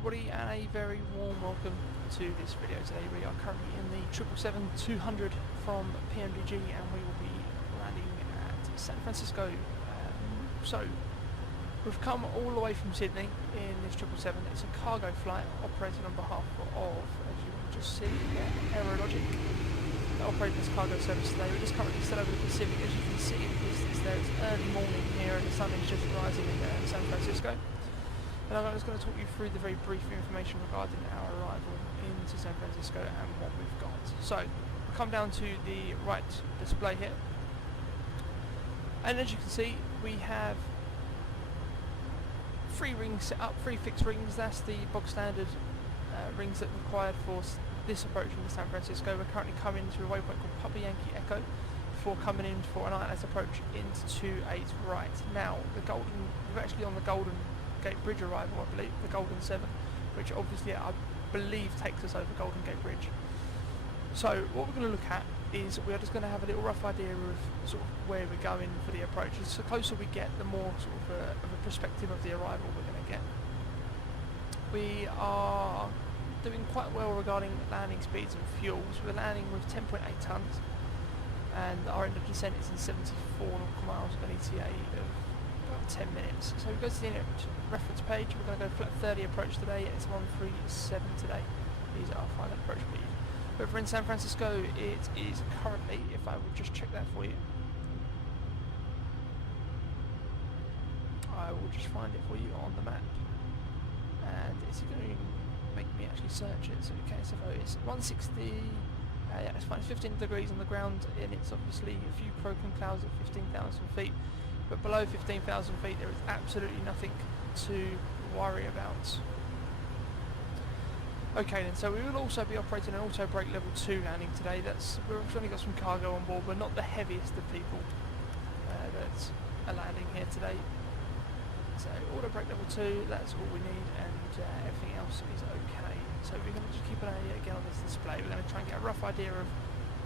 everybody, and a very warm welcome to this video. Today we are currently in the 777-200 from PMDG, and we will be landing at San Francisco. So we've come all the way from Sydney in this 777. It's a cargo flight operated on behalf of, as you will just see, Aerologic. They operate this cargo service today. We're just currently still over the Pacific. As you can see in the distance there, it's early morning here and the sun is just rising in San Francisco. And I'm just going to talk you through the very brief information regarding our arrival into San Francisco and what we've got. So, we'll come down to the right display here. And as you can see, we have 3 rings set up, 3 fixed rings. That's the bog standard rings that are required for this approach into San Francisco. We're currently coming to a waypoint called Papa Yankee Echo before coming in for an ILS approach into 28 right. Now, we're actually on the Golden Gate Bridge arrival, I believe, the Golden 7, which obviously I believe takes us over Golden Gate Bridge. So what we're going to look at is we are just going to have a little rough idea of sort of where we're going for the approach. So the closer we get, the more sort of a perspective of the arrival we're going to get. We are doing quite well regarding landing speeds and fuels. We're landing with 10.8 tonnes, and our end of descent is in 74 nautical miles of an ETA of 10 minutes. So we go to the reference page. We're going to go flat 30 approach today. It's 137 today. These are final approach speed. Over in San Francisco, it is currently, if I would just check that for you, I will just find it for you on the map, and it's going to make me actually search it. So KSFO is 160. Yeah, it's fine. It's 15 degrees on the ground, and it's obviously a few broken clouds at 15,000 feet. But below 15,000 feet there is absolutely nothing to worry about. Okay then, so we will also be operating an auto brake level 2 landing today. We've only got some cargo on board. We're not the heaviest of people that are landing here today. So auto brake level 2, that's all we need, and everything else is okay. So we're going to just keep an eye again on this display. We're going to try and get a rough idea of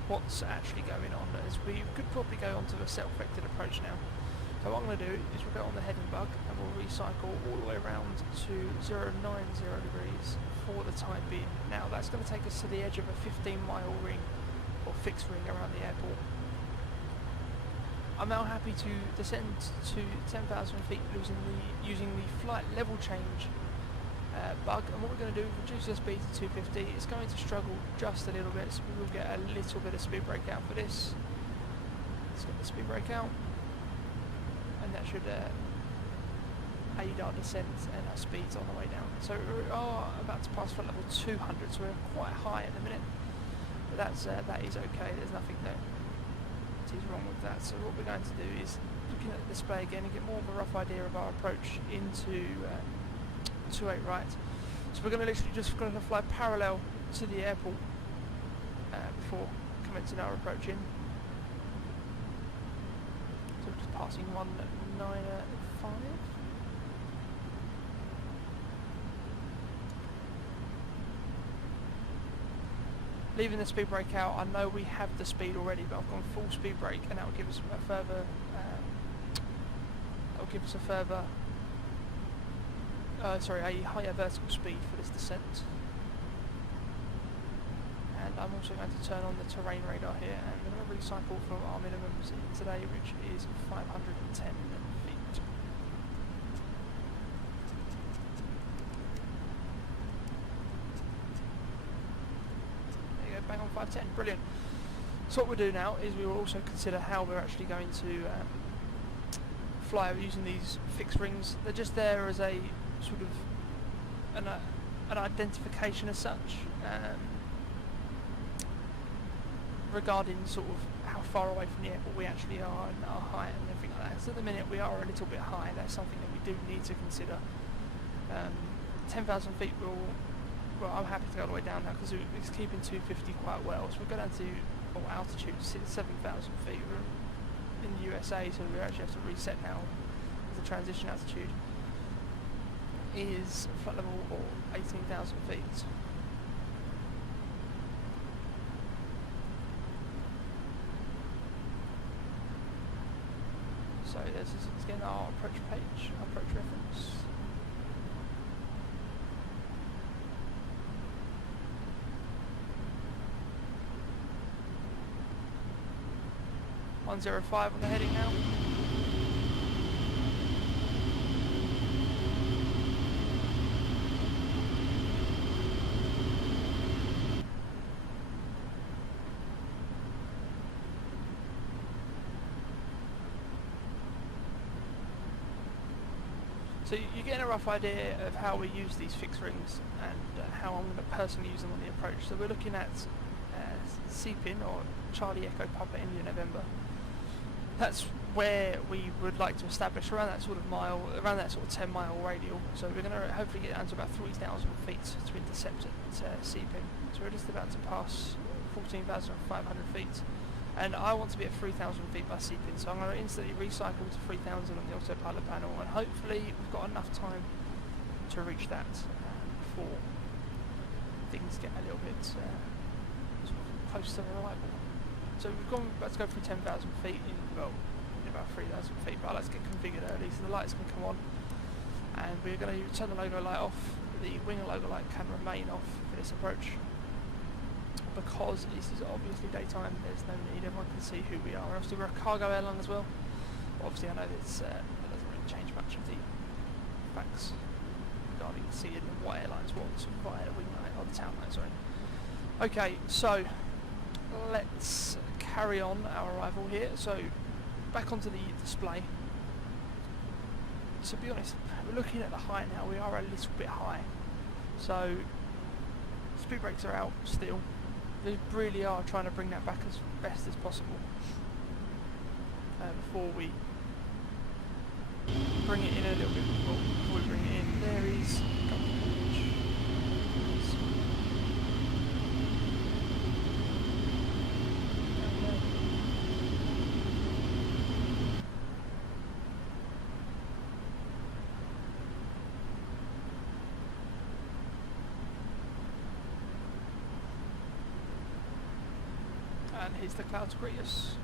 what's actually going on, as we could probably go onto a self-vectored approach now. So what I'm going to do is we'll go on the heading bug and we'll recycle all the way around to 090 degrees for the time being. Now that's going to take us to the edge of a 15-mile ring, or fixed ring, around the airport. I'm now happy to descend to 10,000 feet using the flight level change bug, and what we're going to do is reduce the speed to 250. It's going to struggle just a little bit, so we will get a little bit of speed breakout for this. Let's get the speed breakout. And that should aid our descent and our speeds on the way down. So we are about to pass flight level 200, so we're quite high at the minute, but that is okay. There's nothing that is wrong with that. So what we're going to do is looking at the display again and get more of a rough idea of our approach into 28 right. So we're going to literally just going to fly parallel to the airport before commencing our approach in. So we're just passing 195. Leaving the speed brake out, I know we have the speed already, but I've gone full speed brake, and that will give us a further. A higher vertical speed for this descent. And I'm also going to turn on the terrain radar here, and we're going to recycle from our minimums today, which is 510 feet. There you go, bang on 510, brilliant. So what we'll do now is we will also consider how we're actually going to fly using these fixed rings. They're just there as a sort of an identification as such. Regarding sort of how far away from the airport we actually are and our height and everything like that. So at the minute we are a little bit high. That's something that we do need to consider. 10,000 feet I'm happy to go all the way down now because it's keeping 250 quite well. So we'll go down to altitude 7,000 feet. We're in the USA, so we actually have to reset now. The transition altitude is flight level 18,000 feet. So this is again our approach page, our approach reference. 105 on the heading now. So you're getting a rough idea of how we use these fixed rings and how I'm going to personally use them on the approach. So we're looking at C-pin, or Charlie Echo Papa India November. That's where we would like to establish around that sort of mile, around that sort of 10-mile radial. So we're going to hopefully get down to about 3,000 feet to intercept at C-pin. So we're just about to pass 14,500 feet. And I want to be at 3,000 feet by C-pin, so I'm going to instantly recycle to 3,000 on the autopilot panel, and hopefully we've got enough time to reach that before things get a little bit sort of close to arrival. So about to go through 10,000 feet in about 3,000 feet, but let's get configured early so the lights can come on, and we're going to turn the logo light off. The winger logo light can remain off for this approach, because this is obviously daytime. There's no need, everyone can see who we are. Obviously we're a cargo airline as well, but obviously I know that doesn't really change much of the facts regarding seeing what airlines want via the wing light, or the town light, sorry. Okay, so let's carry on our arrival here. So back onto the display. To be honest, we're looking at the height now, we are a little bit high. So speed brakes are out still. They really are trying to bring that back as best as possible before we bring it in a little bit. Well, before we bring it in, there is and here's the cloud to greet us.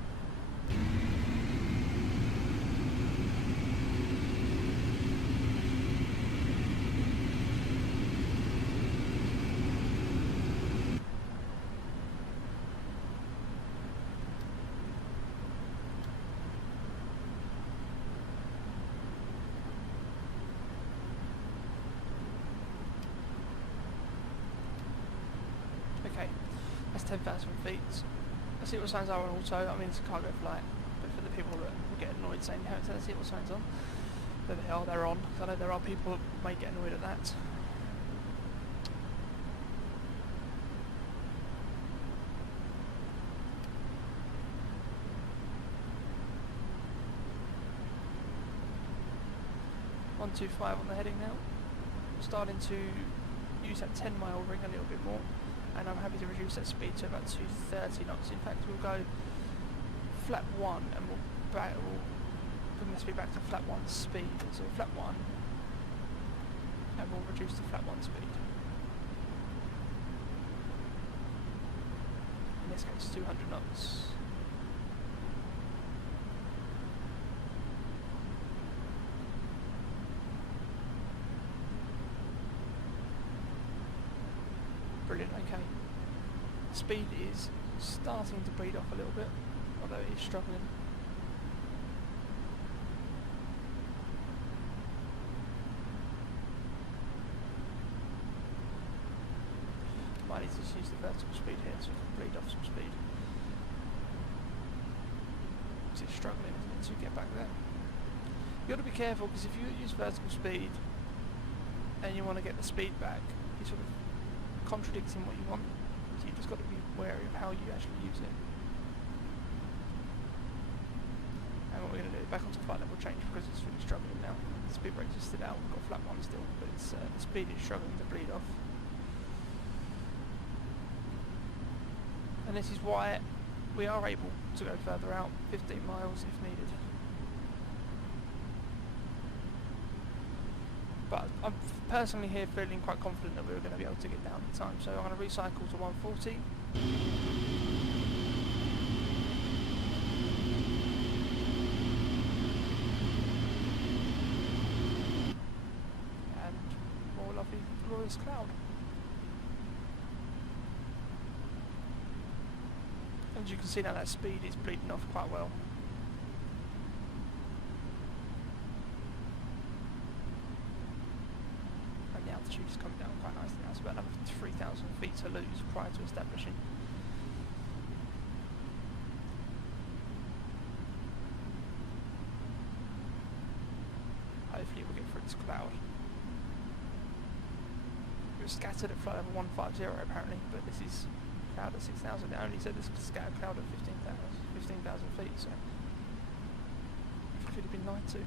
Okay, that's 10,000 feet. Let's see what signs are on auto. I mean, it's a cargo flight, but for the people that will get annoyed saying you haven't turned the seatbelt signs on, there they are, they're on. Because I know there are people that may get annoyed at that. .125 on the heading now. Starting to use that 10-mile ring a little bit more, and I'm happy to reduce that speed to about 230 knots. In fact, we'll go flap 1 and we'll bring the speed back to flap 1 speed. So flap 1 and we'll reduce to flap 1 speed. In this case, 200 knots. Brilliant, okay. Speed is starting to bleed off a little bit, although it is struggling. Might need to just use the vertical speed here so we can bleed off some speed. Because it's struggling, isn't it, to get back there. You've got to be careful, because if you use vertical speed and you want to get the speed back, you sort of contradicting what you want, so you've just got to be wary of how you actually use it. And what we're going to do is back onto flight level change, because it's really struggling now. The speed brakes are still out, we've got flap 1 still, but it's the speed is struggling to bleed off. And this is why we are able to go further out, 15 miles if needed. But I'm personally here feeling quite confident that we were going to be able to get down in time, so I'm going to recycle to 140. And more lovely, glorious cloud. As you can see now, that speed is bleeding off quite well. altitude is coming down quite nicely now. It's about another 3,000 feet to lose prior to establishing. Hopefully we'll get through this cloud. It was scattered at flight level 150 apparently, but this is cloud at 6,000. It only said this was a scattered cloud at 15,000 feet, so it could have been lied to.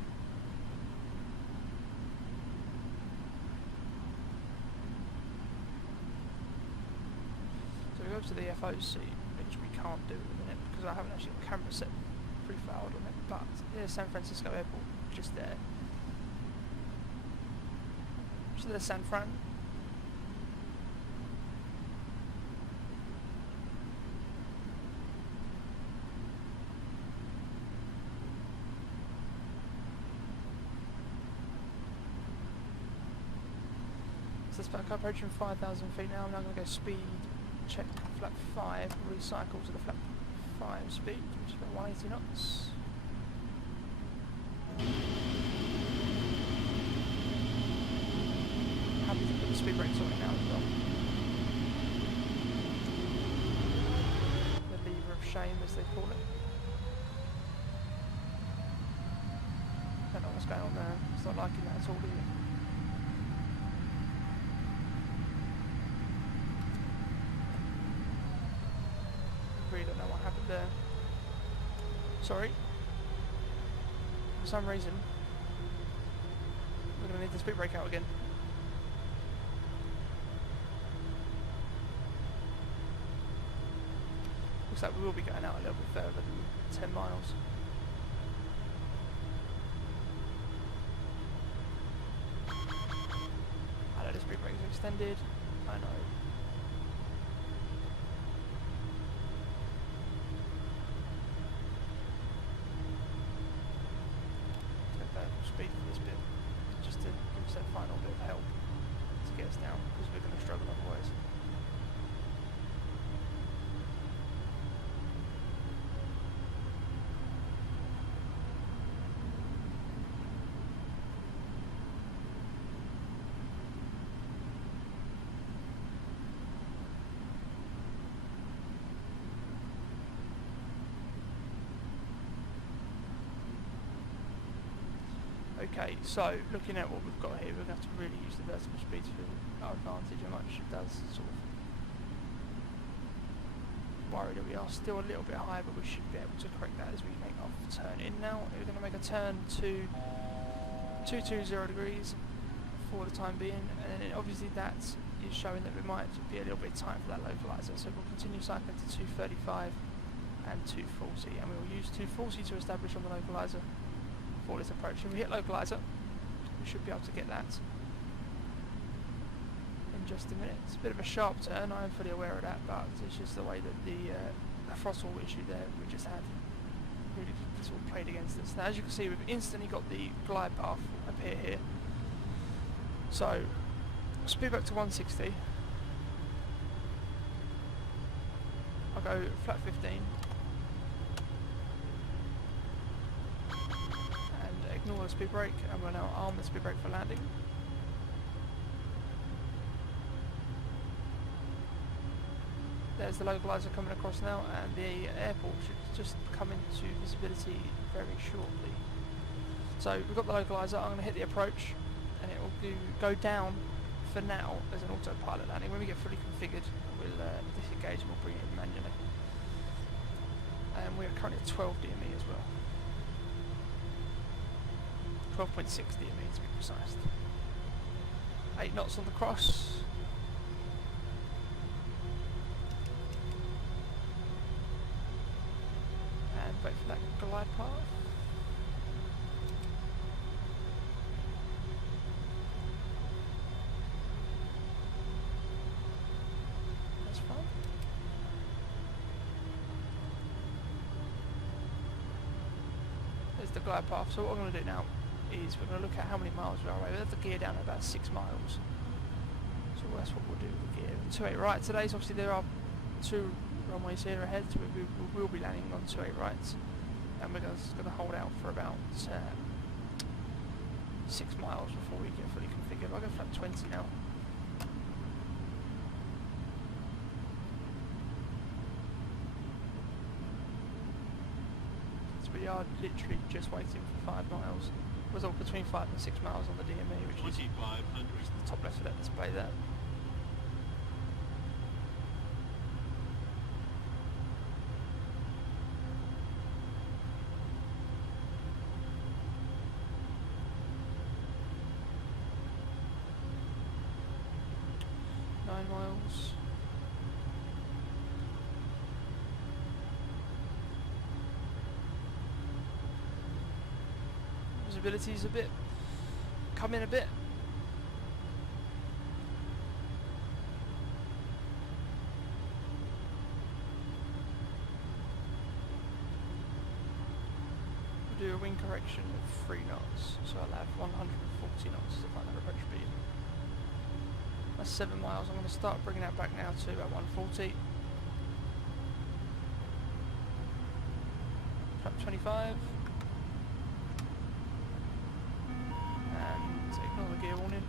So we go to the FOC, which we can't do at the minute because I haven't actually got camera set pre-filed on it, but there's San Francisco Airport just there. So there's San Fran. So it's back up approaching 5,000 feet now. I'm now going to go speed check flap 5, recycle to the flap 5 speed, which is about 180 knots. Happy to put the speed brakes on it now as well. The lever of shame, as they call it. Don't know what's going on there. It's not liking that at all, do you? Really don't know what happened there. Sorry. For some reason, we're going to need the speed brake out again. Looks like we will be going out a little bit further than 10 miles. I know the speed brakes are extended. I know. Speed for this bit, just to give us that final bit of help to get us down, because we're going to struggle otherwise. Okay, so looking at what we've got here, we're going to have to really use the vertical speed to our advantage, how much it does sort of worry that we are still a little bit high, but we should be able to correct that as we make our turn in now. We're going to make a turn to 220 degrees for the time being, and then obviously that is showing that we might be a little bit tight for that localizer, so we'll continue cycling to 235 and 240, and we will use 240 to establish on the localizer for this approach. If we hit localizer, we should be able to get that in just a minute. It's a bit of a sharp turn, I am fully aware of that, but it's just the way that the throttle issue there we just had really sort of played against us. Now as you can see, we've instantly got the glide path appear here. So speed back to 160. I'll go flat 15. Ignore the speed brake, and we'll now arm the speed brake for landing. There's the localizer coming across now, and the airport should just come into visibility very shortly. So we've got the localizer. I'm going to hit the approach, and it will go down for now as an autopilot landing. When we get fully configured, we'll disengage and we'll bring it in manually. And we're currently at 12 DME as well. 12.6 DME to be precise. 8 knots on the cross. And wait for that glide path. That's fine. There's the glide path. So what we're going to do now is we're going to look at how many miles we are away. We have to gear down at about 6 miles. So that's what we'll do with the gear. 28 right today, so obviously there are 2 runways here ahead, so we will be landing on 28 rights. And we're just going to hold out for about 6 miles before we get fully configured. I'll go flat 20 now. we are literally just waiting for 5 miles. Was all between 5 and 6 miles on the DME, which is 2500. the top left of that display there. Miles. Visibility's a bit, come in a bit. We'll do a wind correction of 3 knots, so I'll have 140 knots to find that approach speed. That's 7 miles. I'm going to start bringing that back now to about 140. Trap 25. And ignore the gear warning.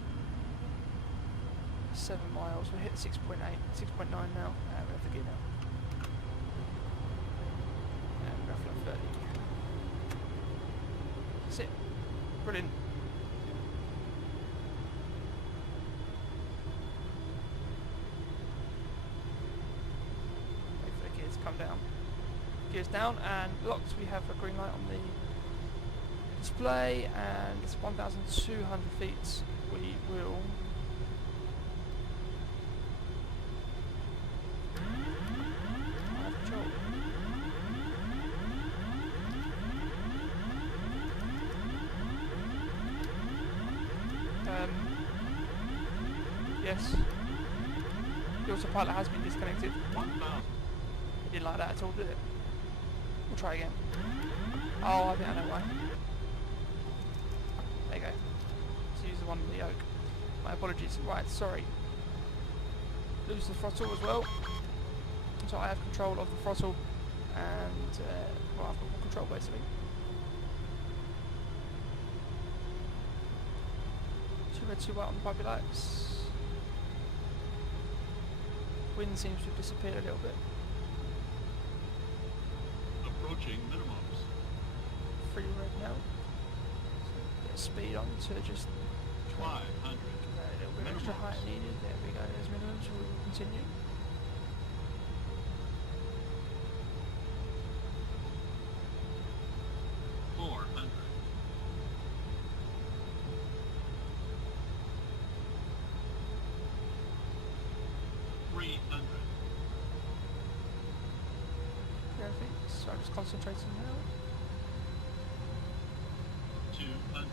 7 miles. We hit 6.8, 6.9 now. And we have the gear now. And we're roughly 30. That's it. Brilliant. Come down. Gears down and locked. We have a green light on the display and it's 1,200 feet. We will have control. Yes. The autopilot has been disconnected. 1000. Didn't like that at all, did it? We'll try again. Oh, I think I know why. There you go. Let's use the one in the yoke. My apologies. Right, sorry. Lose the throttle as well. So I have control of the throttle and, well, I've got more control basically. 2 red, 2 white on the puppy lights. Wind seems to have disappeared a little bit. Approaching minimums. 3 red now. So bit of speed on to just 500. a little bit extra height needed. There we go, there's minimum, so we will continue. So I'm just concentrating now. 200.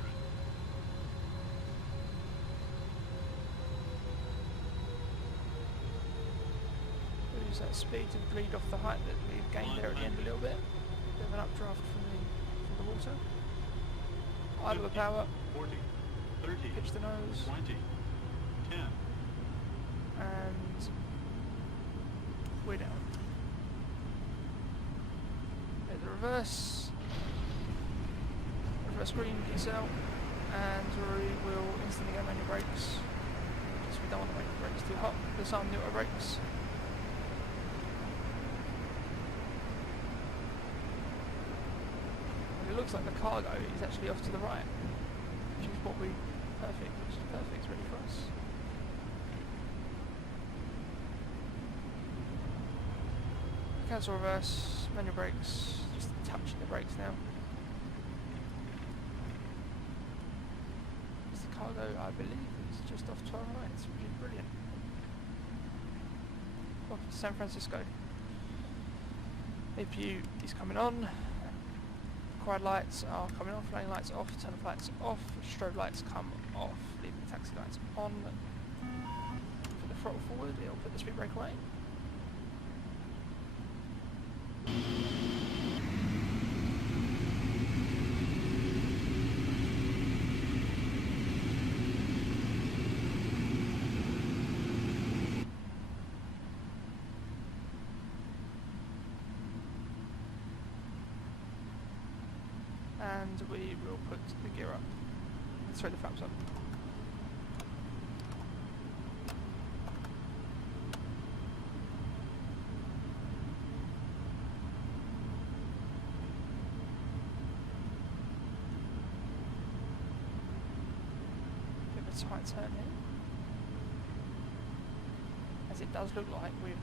We'll use that speed to bleed off the height that we've gained there at the end a little bit. Bit of an updraft from the water. Idle the power. 40. 30. Pitch the nose. 20. 10. And we're down. The reverse green gets out and we will instantly go manual brakes because we don't want to make the brakes too hot. There's some newer brakes. And it looks like the cargo is actually off to the right, which is what we which is perfect, ready for us. Cancel reverse, manual brakes. Touching the brakes now. It's the cargo, I believe, is just off to our right, which is brilliant. Welcome to San Francisco. APU is coming on. Required lights are coming off, lane lights off, turn off lights off, strobe lights come off, leaving the taxi lights on. Put the throttle forward, it'll put the speed brake away. And we will put the gear up. Throw the flaps up. this right turn here, as it does look like we've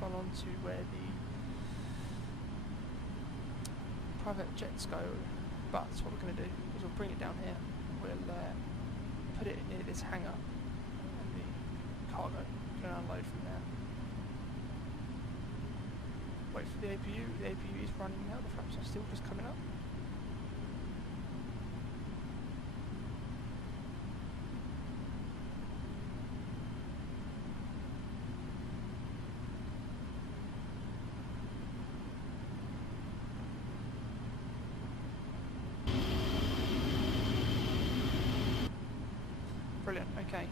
gone on to where the private jets go. But what we're going to do is we'll bring it down here, we'll put it near this hangar, and the cargo can unload from there. Wait for the APU. The APU is running now, the flaps are still just coming up. Brilliant, okay.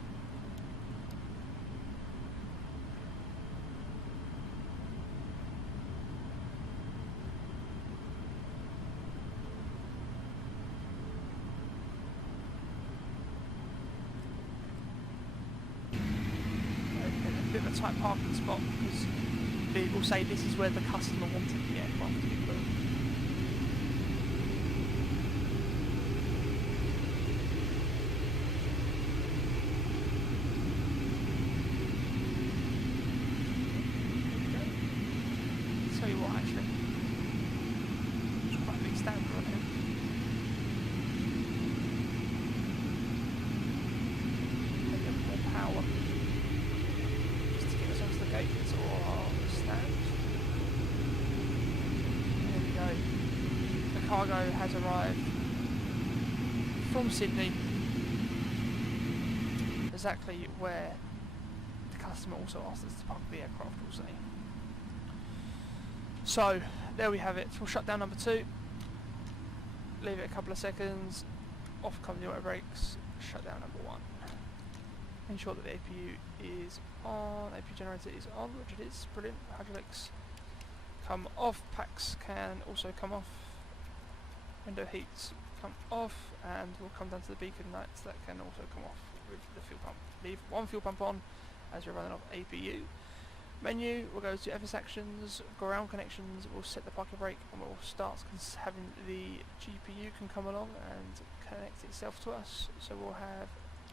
A bit of a tight parking spot because it will say this is where the customer wanted the aircraft to be put. Tell you what, actually, there's quite a big standard on here. A bit more power just to get us onto the gate or our stand. There we go. The cargo has arrived from Sydney, exactly where the customer also asked us to park the aircraft, we'll say. So, there we have it. We'll shut down number 2, leave it a couple of seconds, off come the auto brakes, shut down number 1. Ensure that the APU is on, APU generator is on, which it is, brilliant. Hydraulics come off, packs can also come off, window heats come off, and we'll come down to the beacon lights that can also come off with the fuel pump. Leave one fuel pump on as we're running off APU. Menu, we'll go to FS actions, ground connections, we'll set the parking brake, and we'll start having the GPU can come along and connect itself to us. So we'll have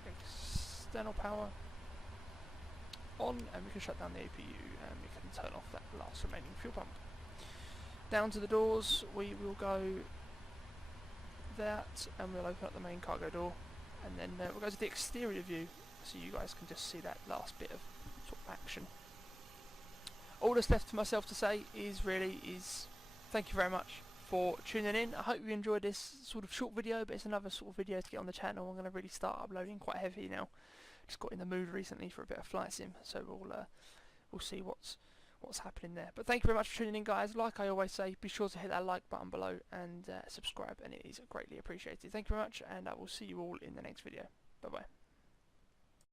external power on, and we can shut down the APU, and we can turn off that last remaining fuel pump. Down to the doors, we will go that, and we'll open up the main cargo door, and then we'll go to the exterior view, so you guys can just see that last bit of sort of action. All that's left for myself to say is thank you very much for tuning in. I hope you enjoyed this sort of short video, but it's another sort of video to get on the channel. I'm going to really start uploading quite heavy now. Just got in the mood recently for a bit of flight sim, so we'll see what's happening there. But thank you very much for tuning in, guys. Like I always say, be sure to hit that like button below and subscribe, and it is greatly appreciated. Thank you very much, and I will see you all in the next video. Bye bye.